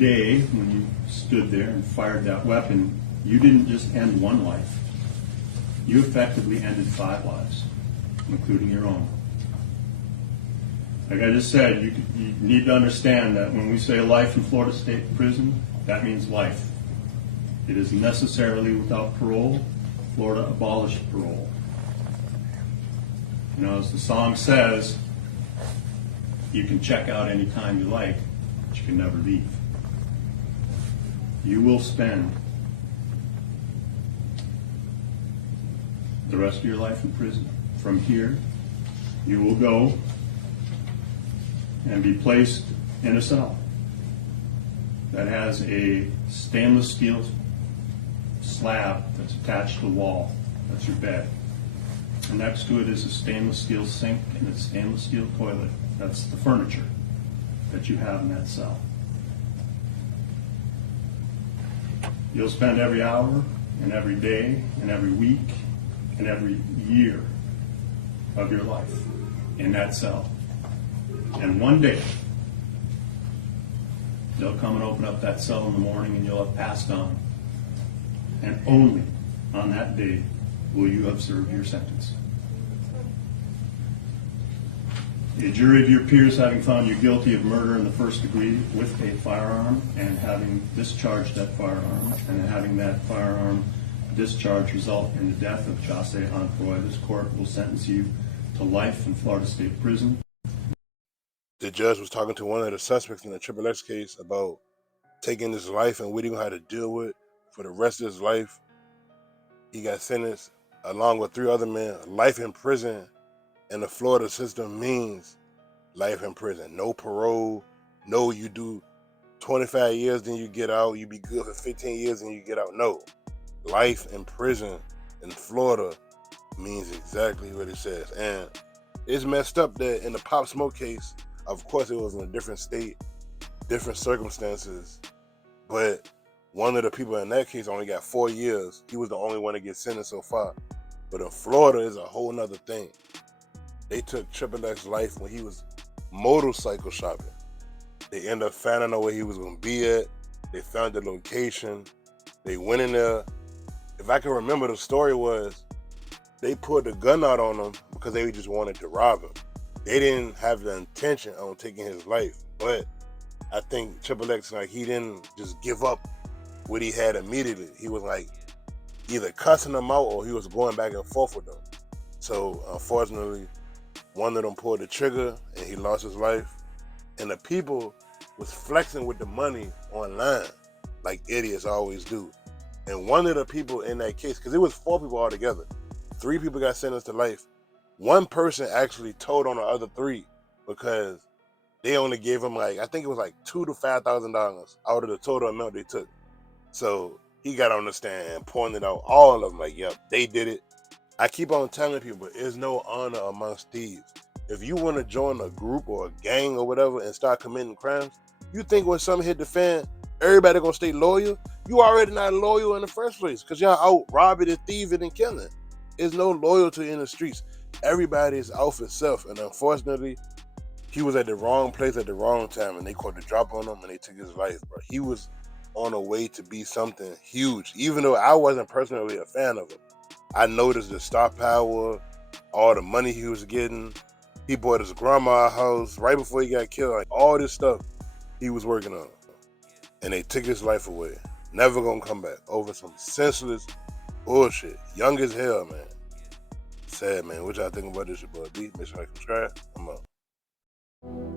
day when you stood there and fired that weapon, you didn't just end one life. You effectively ended 5 lives, including your own. Like I just said, you need to understand that when we say life in Florida State Prison, that means life. It is necessarily without parole. Florida abolished parole. You know, as the song says, you can check out anytime you like, but you can never leave. You will spend the rest of your life in prison. From here, you will go and be placed in a cell that has a stainless steel slab that's attached to the wall. That's your bed. And next to it is a stainless steel sink and a stainless steel toilet. That's the furniture that you have in that cell. You'll spend every hour and every day and every week and every year of your life in that cell. And one day, they'll come and open up that cell in the morning and you'll have passed on. And only on that day will you have served your sentence. A jury of your peers having found you guilty of murder in the first degree with a firearm and having discharged that firearm and having that firearm discharge result in the death of Jose Anfroy, this court will sentence you to life in Florida State Prison. The judge was talking to one of the suspects in the XXX case about taking his life and what he had to deal with for the rest of his life. He got sentenced, along with 3 other men, life in prison. And the Florida system means life in prison. No parole, no you do 25 years, then you get out, you be good for 15 years and you get out. No, life in prison in Florida means exactly what it says. And it's messed up that in the Pop Smoke case, of course it was in a different state, different circumstances, but one of the people in that case only got 4 years. He was the only one to get sentenced so far. But in Florida, it's a whole nother thing. They took XXX's life when he was motorcycle shopping. They ended up finding out where he was going to be at. They found the location. They went in there. If I can remember, the story was they pulled the gun out on him because they just wanted to rob him. They didn't have the intention on taking his life. But I think XXX, like, he didn't just give up what he had immediately. He was like either cussing them out or he was going back and forth with them. So unfortunately, one of them pulled the trigger and he lost his life. And the people was flexing with the money online like idiots always do. And one of the people in that case, because it was 4 people altogether, 3 people got sentenced to life. One person actually told on the other 3 because they only gave him, like, I think it was like $2,000 to $5,000 out of the total amount they took. So he got on the stand and pointed out all of them, like, yep, they did it. I keep on telling people, there's no honor amongst thieves. If you want to join a group or a gang or whatever and start committing crimes, you think when something hit the fan, everybody gonna stay loyal? You already not loyal in the first place because y'all out robbing and thieving and killing. There's no loyalty in the streets. Everybody is out for self, and unfortunately, he was at the wrong place at the wrong time, and they caught the drop on him and they took his life, bro. He was on a way to be something huge, even though I wasn't personally a fan of him. I noticed the star power, all the money he was getting. He bought his grandma a house right before he got killed. Like, all this stuff he was working on. And they took his life away. Never gonna come back over some senseless bullshit. Young as hell, man. Sad, man. What y'all think about this? Your boy D. Make sure you subscribe. I'm out.